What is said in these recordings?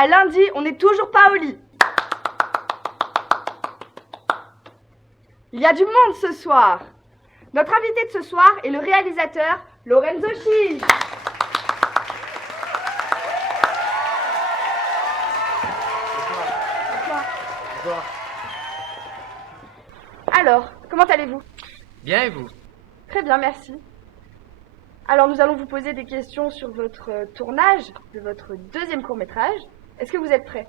à lundi, on n'est toujours pas au lit. Il y a du monde ce soir. Notre invité de ce soir est le réalisateur Lorenzo Schig. Bonsoir. Alors, comment allez-vous? Bien et vous? Très bien, merci. Alors, nous allons vous poser des questions sur votre tournage de votre deuxième court-métrage. Est-ce que vous êtes prêts?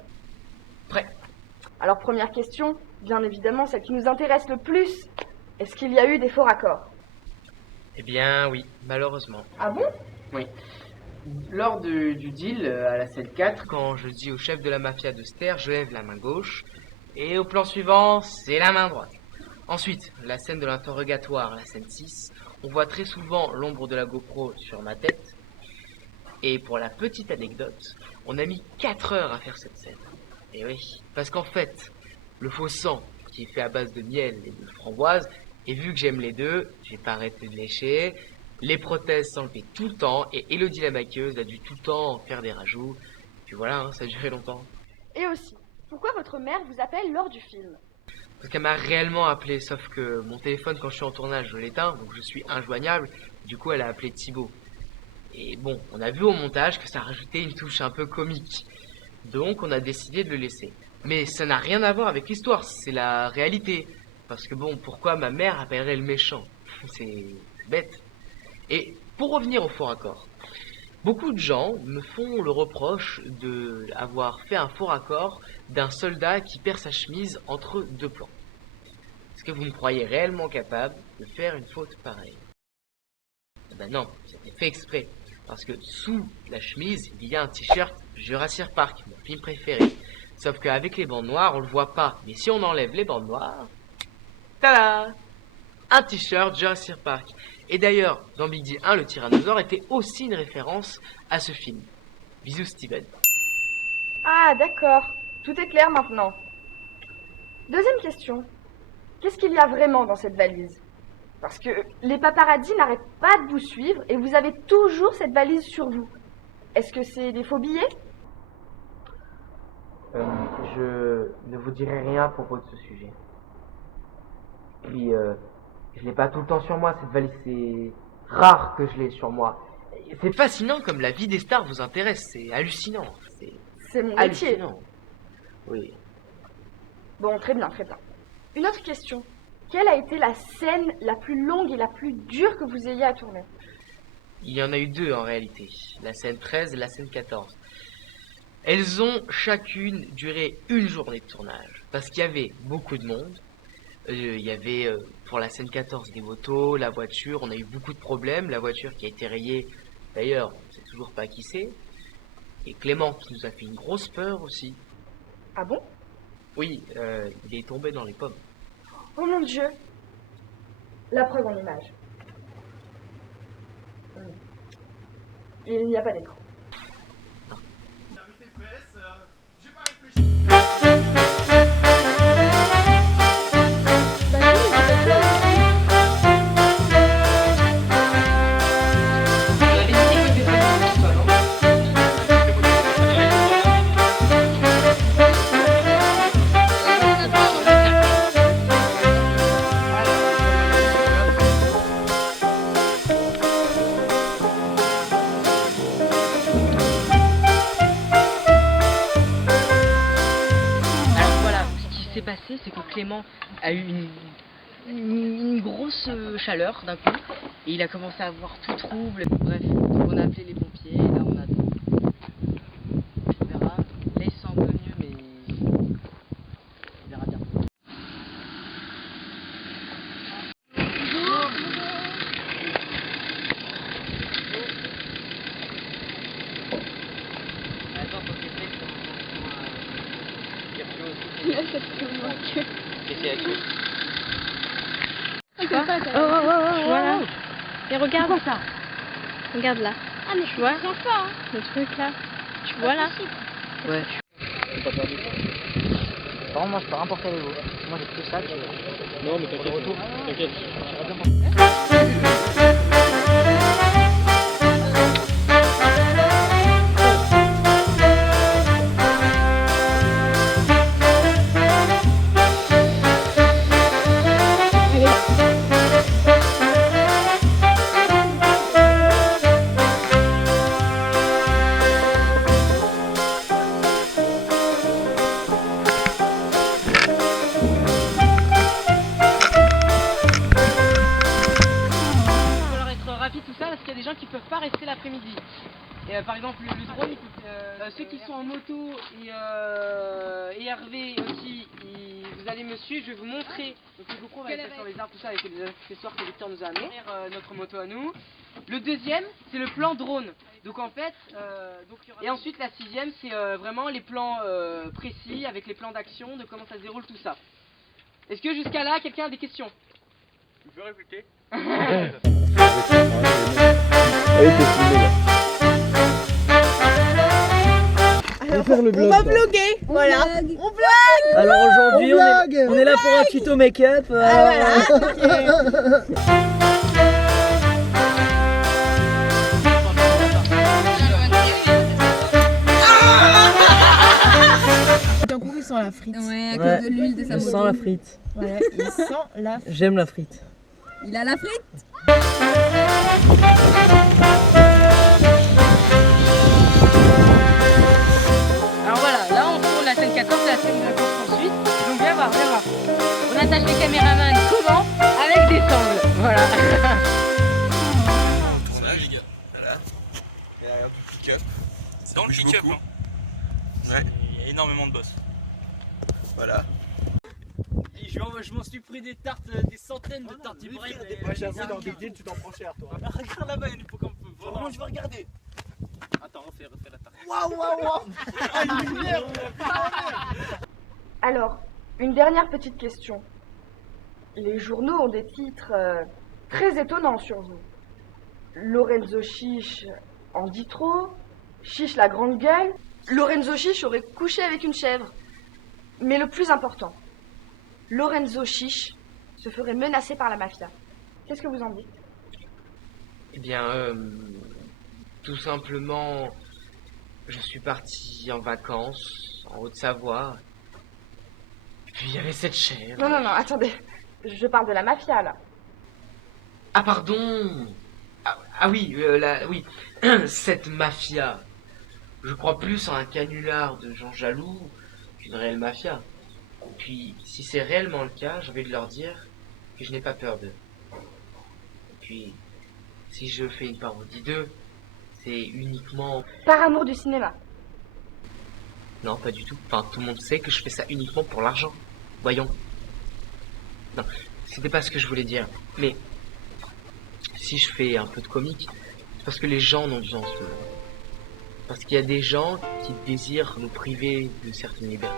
Prêt. Alors, première question, bien évidemment, celle qui nous intéresse le plus. Est-ce qu'il y a eu des faux raccords? Eh bien oui, malheureusement. Ah bon? Oui. Lors du deal à la scène 4, quand je dis au chef de la mafia de se taire, je lève la main gauche. Et au plan suivant, c'est la main droite. Ensuite, la scène de l'interrogatoire, la scène 6, on voit très souvent l'ombre de la GoPro sur ma tête. Et pour la petite anecdote, on a mis 4 heures à faire cette scène. Et oui, parce qu'en fait, le faux sang, qui est fait à base de miel et de framboise, et vu que j'aime les deux, j'ai pas arrêté de lécher. Les prothèses s'enlevaient tout le temps, et Elodie la maquilleuse a dû tout le temps faire des rajouts. Puis voilà, hein, ça a duré longtemps. Et aussi, pourquoi votre mère vous appelle lors du film? Parce qu'elle m'a réellement appelé, sauf que mon téléphone, quand je suis en tournage, je l'éteins, donc je suis injoignable. Du coup, elle a appelé Thibaut. Et bon, on a vu au montage que ça rajoutait une touche un peu comique. Donc, on a décidé de le laisser. Mais ça n'a rien à voir avec l'histoire, c'est la réalité. Parce que bon, pourquoi ma mère appellerait le méchant? C'est bête. Et pour revenir au faux raccord, beaucoup de gens me font le reproche d'avoir fait un faux raccord d'un soldat qui perd sa chemise entre deux plans. Est-ce que vous me croyez réellement capable de faire une faute pareille? Ben non, c'était fait exprès. Parce que sous la chemise, il y a un t-shirt Jurassic Park, mon film préféré. Sauf qu'avec les bandes noires, on le voit pas. Mais si on enlève les bandes noires, tada! Un t-shirt Jurassic Park. Et d'ailleurs, dans Big D 1, le tyrannosaure était aussi une référence à ce film. Bisous Steven. Ah, d'accord. Tout est clair maintenant. Deuxième question. Qu'est-ce qu'il y a vraiment dans cette valise? Parce que les paparazzis n'arrêtent pas de vous suivre et vous avez toujours cette valise sur vous. Est-ce que c'est des faux billets? Je ne vous dirai rien à propos de ce sujet. Puis, je l'ai pas tout le temps sur moi, cette valise, c'est rare que je l'ai sur moi. C'est fascinant comme la vie des stars vous intéresse, c'est hallucinant. C'est mon métier. Hallucinant. Oui. Bon, très bien, très bien. Une autre question. Quelle a été la scène la plus longue et la plus dure que vous ayez à tourner? Il y en a eu deux en réalité, la scène 13 et la scène 14. Elles ont chacune duré une journée de tournage, parce qu'il y avait beaucoup de monde. Il y avait pour la scène 14 des motos, la voiture, on a eu beaucoup de problèmes. La voiture qui a été rayée, d'ailleurs, on ne sait toujours pas qui c'est. Et Clément qui nous a fait une grosse peur aussi. Ah bon? Oui, il est tombé dans les pommes. Oh mon Dieu! La preuve en image. Il n'y a pas d'écran. Passé, c'est que Clément a eu une grosse chaleur d'un coup et il a commencé à avoir tout trouble. Bref, donc on a appelé les pompiers, là on attend. On verra. Là il se sent un peu mieux, mais on verra bien. Attends, faut que je fasse Voilà. Et regarde ça. Regarde là. Ah mais tu vois sympa, hein. le truc là. Tu vois là? Ouais. C'est pas perdu. Par contre, moi je peux remporter avec vous. Moi j'ai tout ça. Non, mais t'inquiète. par exemple le drone, ceux qui sont en moto et Hervé aussi, vous allez me suivre, je vais vous montrer. Donc le GoPro va être sur les arbres, tout ça avec les accessoires que Victor nous a amenés. Notre moto à nous. Le deuxième, c'est le plan drone. Donc en fait, et ensuite la sixième, c'est vraiment les plans précis avec les plans d'action, de comment ça se déroule tout ça. Est-ce que jusqu'à là, quelqu'un a des questions? Tu peux répéter? On va vlogger, voilà. On blague. Alors aujourd'hui, on est là pour un tuto make-up. D'un coup, il sent la frite. Ouais, à cause de l'huile de sa Je moto. sens la frite. Ouais, il sent la frite. J'aime la frite. Il a la frite. Alors voilà, là on tourne la scène 14, c'est la scène de la course poursuite. Donc viens voir, viens voir. On attache les caméramans comment? Avec des sangles. Voilà. Tournage, les gars. Voilà. Et derrière du pick-up. Dans le pick-up, hein. Ouais. Il y a énormément de boss. Voilà. Je m'en suis pris des tartes, des centaines de tartes Ibrahim. Moi j'avoue, dans Big Deal, tu t'en prends cher, toi. Regarde là-bas, il y a une peau qu'on peut voir. Comment je vais regarder? Attends, refais la tarte. Waouh. Alors, une dernière petite question. Les journaux ont des titres très étonnants sur vous. Lorenzo Chiche en dit trop, Chiche la grande gueule. Lorenzo Chiche aurait couché avec une chèvre. Mais le plus important, Lorenzo Chiche se ferait menacer par la mafia. Qu'est-ce que vous en dites? Eh bien, tout simplement, je suis parti en vacances en Haute-Savoie. Puis il y avait cette chèvre. Non, attendez. Je parle de la mafia, là. Ah pardon. Oui, oui. Cette mafia. Je crois plus en un canular de gens jaloux qu'une réelle mafia. Et puis, si c'est réellement le cas, j'ai envie de leur dire que je n'ai pas peur d'eux. Et puis, si je fais une parodie d'eux, c'est uniquement... Par amour du cinéma. Non, pas du tout. Enfin, tout le monde sait que je fais ça uniquement pour l'argent. Voyons. Non, c'était pas ce que je voulais dire. Mais, si je fais un peu de comique, c'est parce que les gens en ont besoin en ce moment. Parce qu'il y a des gens qui désirent nous priver de certaines libertés.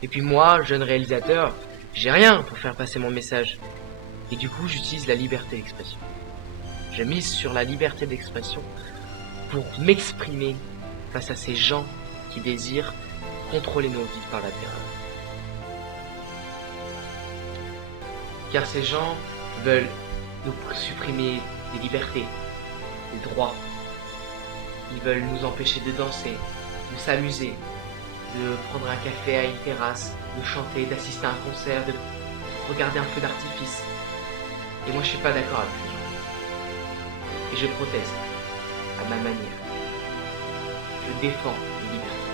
Et puis moi, jeune réalisateur, j'ai rien pour faire passer mon message. Et du coup, j'utilise la liberté d'expression. Je mise sur la liberté d'expression pour m'exprimer face à ces gens qui désirent contrôler nos vies par la terreur. Car ces gens veulent nous supprimer des libertés, des droits. Ils veulent nous empêcher de danser, de s'amuser, de prendre un café à une terrasse, de chanter, d'assister à un concert, de regarder un feu d'artifice. Et moi je suis pas d'accord avec ces gens. Et je proteste, à ma manière. Je défends les libertés.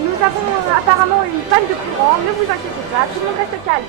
Nous avons apparemment une panne de courant, ne vous inquiétez pas, tout le monde reste calme.